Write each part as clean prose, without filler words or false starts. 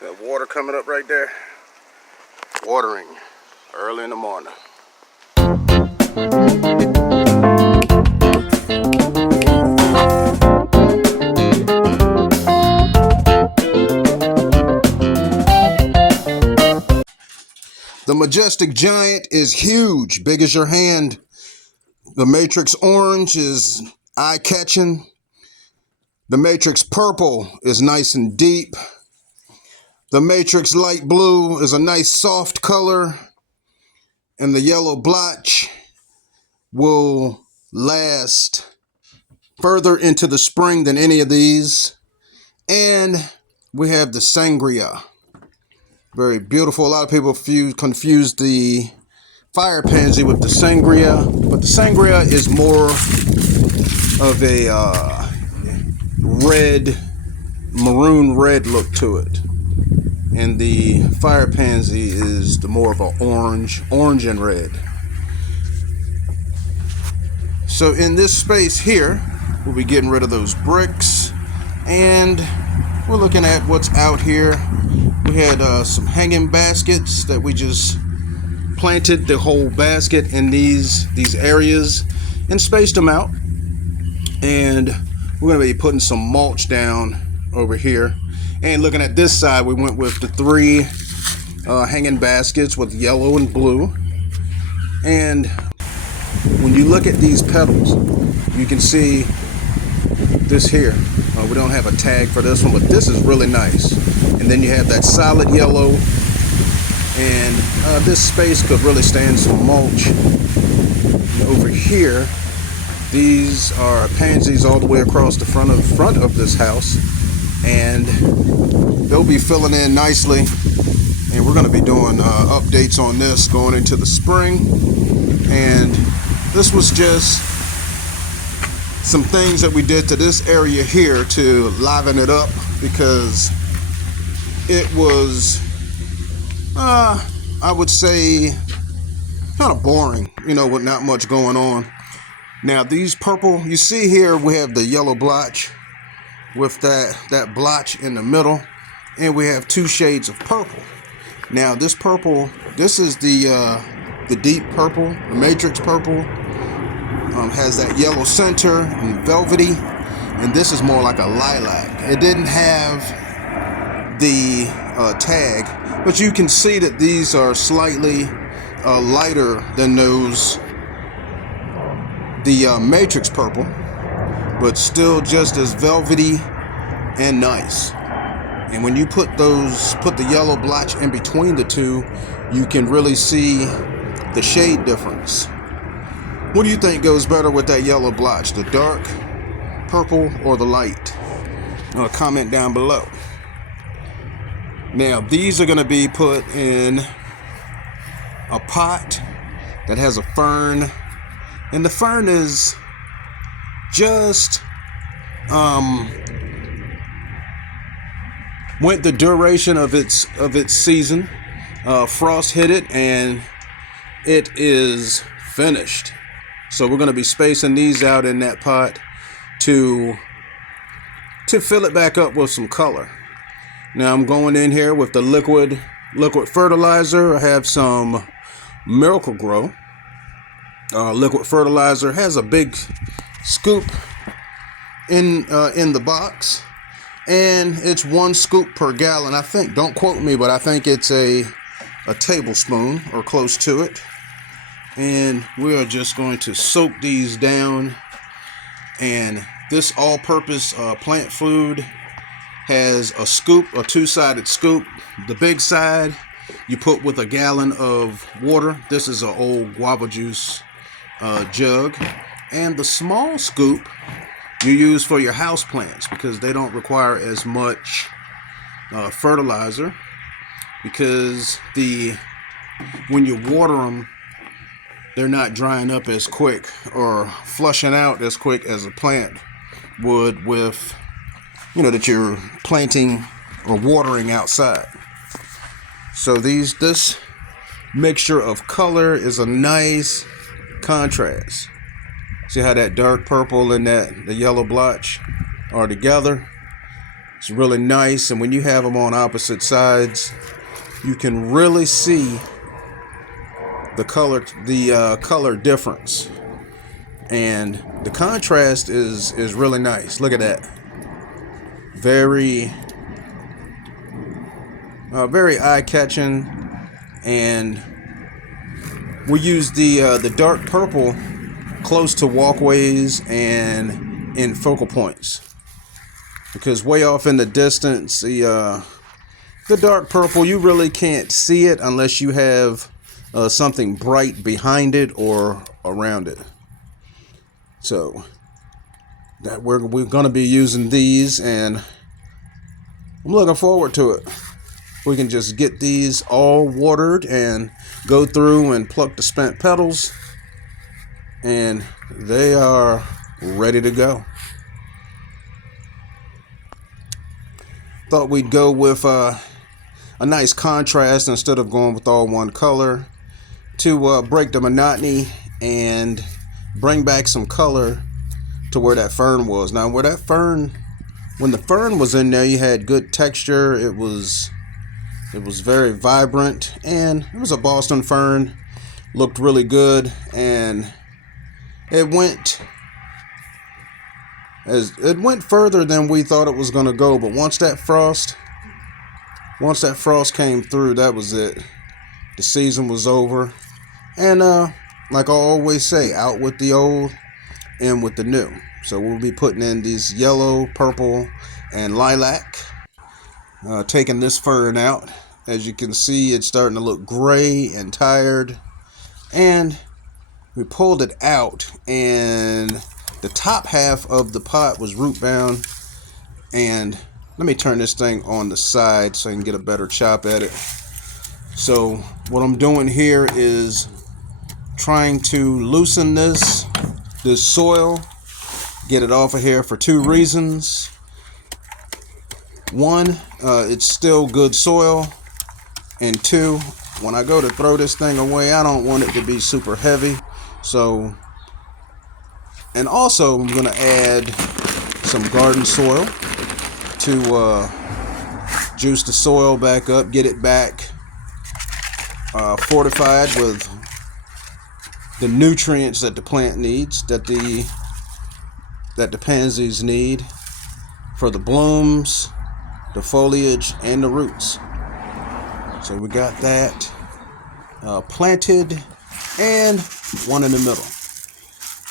That water coming up right there. Watering early in the morning. The Majestic Giant is huge, big as your hand. The Matrix Orange is eye-catching. The Matrix Purple is nice and deep. The Matrix Light Blue is a nice soft color. And the Yellow Blotch will last further into the spring than any of these. And we have the Sangria. Very beautiful. A lot of people confuse the Fire Pansy with the Sangria, but the Sangria is more of a maroon red look to it. And the Fire Pansy is the more of an orange and red. So in this space here, we'll be getting rid of those bricks, and we're looking at what's out here. We had some hanging baskets that we just planted the whole basket in these areas and spaced them out. And we're going to be putting some mulch down over here. And looking at this side, we went with the 3 hanging baskets with yellow and blue. And when you look at these petals, you can see this here. We don't have a tag for this one, but this is really nice. And then you have that solid yellow. And this space could really stand some mulch. And over here, these are pansies all the way across the front of this house. And they'll be filling in nicely, and we're going to be doing updates on this going into the spring. And this was just some things that we did to this area here to liven it up, because it was I would say kind of boring, with not much going on. Now these purple, you see here, we have the yellow blotch with that blotch in the middle, and we have 2 shades of purple. Now this purple, this is the deep purple, the Matrix Purple, has that yellow center and velvety, and this is more like a lilac. It didn't have the tag, but you can see that these are slightly lighter than the Matrix Purple, but still just as velvety and nice. And when you put the yellow blotch in between the two, you can really see the shade difference. What do you think goes better with that yellow blotch, the dark purple or the light? Comment down below. Now these are going to be put in a pot that has a fern, and the fern is just went the duration of its season. Frost hit it and it is finished. So we're going to be spacing these out in that pot to fill it back up with some color. Now I'm going in here with the liquid fertilizer. I have some Miracle-Gro liquid fertilizer. Has a big scoop in the box, and it's 1 scoop per gallon. I think, don't quote me, but I think it's a tablespoon or close to it. And we are just going to soak these down. And this all-purpose plant food has a scoop, a 2-sided scoop. The big side you put with a gallon of water. This is an old guava juice jug. And the small scoop you use for your house plants, because they don't require as much fertilizer, because when you water them, they're not drying up as quick or flushing out as quick as a plant would with, that you're planting or watering outside. So this mixture of color is a nice contrast. See how that dark purple and the yellow blotch are together? It's It's really nice, and when you have them on opposite sides, you can really see the color difference, and the contrast is really nice. Look at that. Very eye-catching, and we use the dark purple close to walkways and in focal points, because way off in the distance, the dark purple, you really can't see it unless you have something bright behind it or around it. So that we're going to be using these, and I'm looking forward to it. We can just get these all watered and go through and pluck the spent petals, and they are ready to go. Thought we'd go with a nice contrast instead of going with all one color to break the monotony and bring back some color to where that fern was. Now, when the fern was in there, you had good texture. It was very vibrant, and it was a Boston fern. Looked really good, and it went further than we thought it was going to go. But once that frost came through, that was it. The season was over, and like I always say, out with the old, in with the new. So we'll be putting in these yellow, purple, and lilac. Taking this fern out. As you can see, it's starting to look gray and tired. And we pulled it out, and the top half of the pot was root bound. And let me turn this thing on the side so I can get a better chop at it. So what I'm doing here is trying to loosen this soil, get it off of here for two reasons. One, it's still good soil, and two, when I go to throw this thing away, I don't want it to be super heavy. So, and also I'm going to add some garden soil to juice the soil back up, get it back fortified with the nutrients that the plant needs, that the pansies need for the blooms, the foliage, and the roots. So we got that planted, and one in the middle.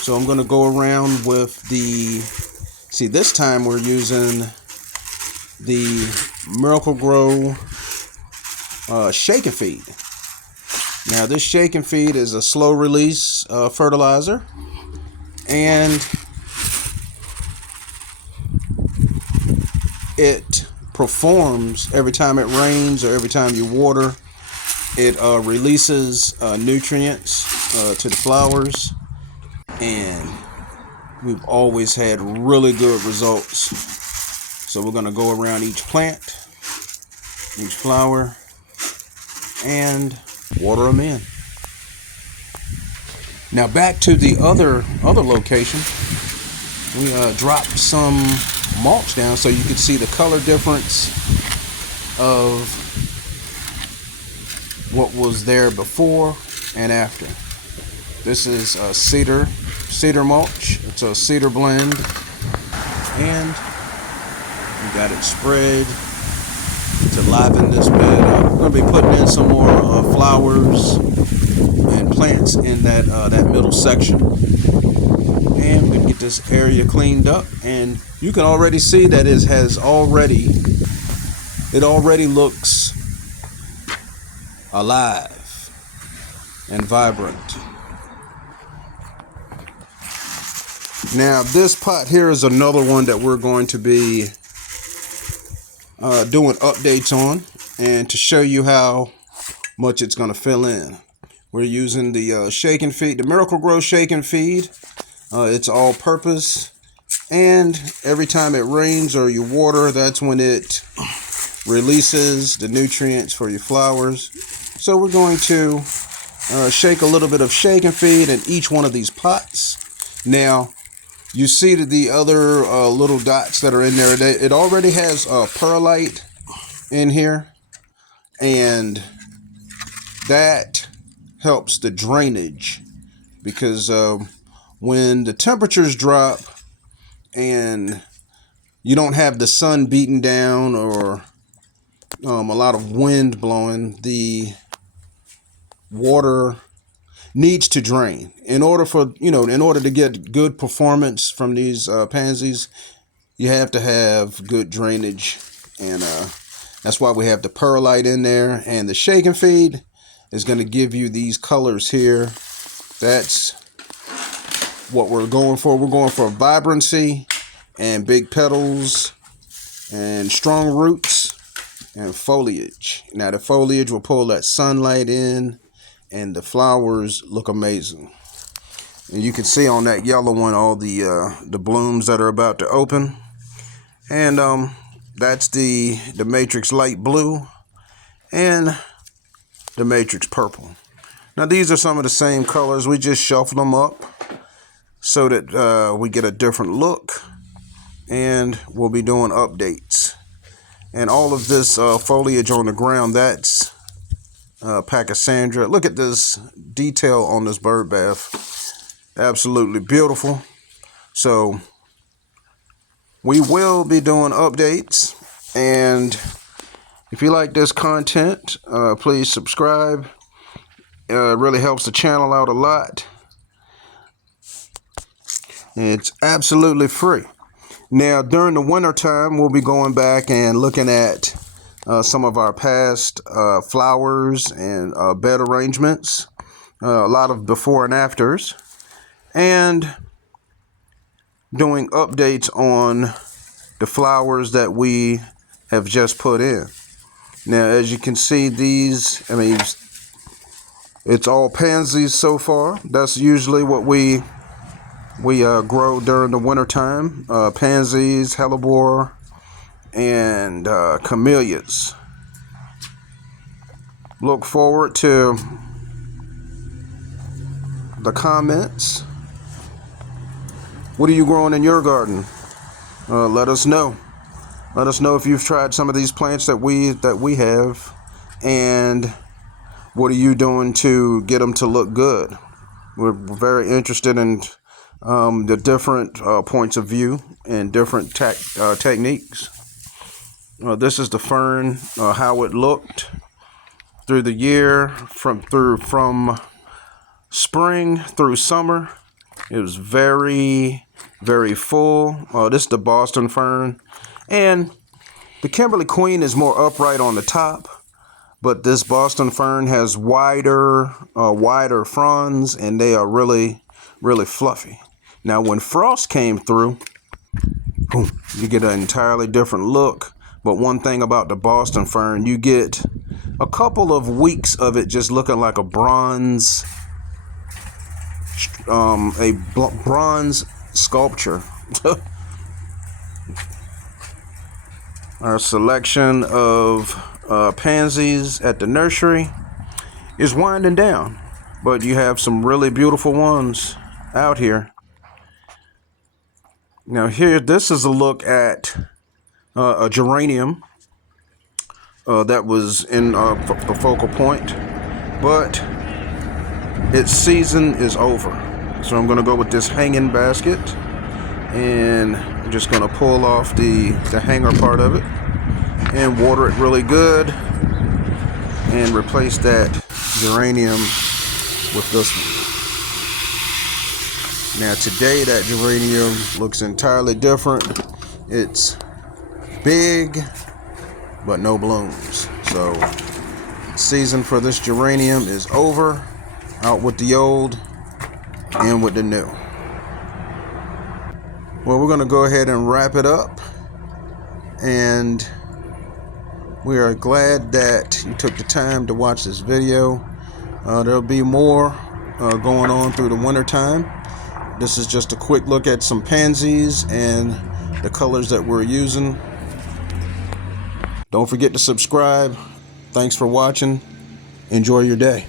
So I'm going to go around with this time we're using the Miracle-Gro Shake and Feed. Now this Shake and Feed is a slow release fertilizer, and it performs every time it rains or every time you water. It releases nutrients to the flowers, and we've always had really good results. So we're going to go around each plant, each flower, and water them in. Now back to the other location. We dropped some mulch down so you could see the color difference of what was there before and after. This is a cedar mulch. It's a cedar blend, and we got it spread to liven this bed up. We're going to be putting in some more flowers and plants in that middle section, and we're going to get this area cleaned up. And you can already see that it already looks alive and vibrant. Now this pot here is another one that we're going to be doing updates on, and to show you how much it's going to fill in. We're using the Shake and Feed, the Miracle-Gro Shake and Feed. It's all purpose, and every time it rains or you water, that's when it releases the nutrients for your flowers. So we're going to shake a little bit of Shake and Feed in each one of these pots. Now You see the other little dots that are in there. It already has perlite in here, and that helps the drainage, because when the temperatures drop and you don't have the sun beating down or a lot of wind blowing, the water needs to drain. In order to get good performance from these pansies, you have to have good drainage, and that's why we have the perlite in there. And the shake and feed is going to give you these colors here. That's what we're going for. We're going for vibrancy and big petals and strong roots and foliage. Now the foliage will pull that sunlight in, and the flowers look amazing. And you can see on that yellow one all the blooms that are about to open. And that's the matrix light blue and the matrix purple. Now these are some of the same colors. We just shuffle them up so that we get a different look, and we'll be doing updates. And all of this foliage on the ground, that's Pachysandra. Look at this detail on this bird bath. Absolutely beautiful. So we will be doing updates, and if you like this content, please subscribe. It really helps the channel out a lot. It's absolutely free. Now during the winter time, we'll be going back and looking at some of our past flowers and bed arrangements, a lot of before and afters, and doing updates on the flowers that we have just put in. Now as you can see, these, it's all pansies so far. That's usually what we grow during the winter time. Pansies, hellebore, and camellias. Look forward to the comments. What are you growing in your garden? Let us know. Let us know if you've tried some of these plants that we have, and what are you doing to get them to look good. We're very interested in the different points of view and different techniques. This is the fern, how it looked through the year, from spring through summer. It was very, very full. This is the Boston fern, and the Kimberly Queen is more upright on the top, but this Boston fern has wider fronds, and they are really, really fluffy. Now when frost came through, boom, you get an entirely different look. But one thing about the Boston fern, you get a couple of weeks of it just looking like a bronze sculpture. Our selection of pansies at the nursery is winding down, but you have some really beautiful ones out here. Now here, this is a look at a geranium that was in the focal point, but its season is over. So I'm going to go with this hanging basket, and I'm just going to pull off the hanger part of it and water it really good, and replace that geranium with this one. Now today that geranium looks entirely different. It's big, but no blooms. So season for this geranium is over. Out with the old, in with the new. Well, we're going to go ahead and wrap it up, and we are glad that you took the time to watch this video. There'll be more going on through the winter time. This is just a quick look at some pansies and the colors that we're using. Don't forget to subscribe. Thanks for watching. Enjoy your day.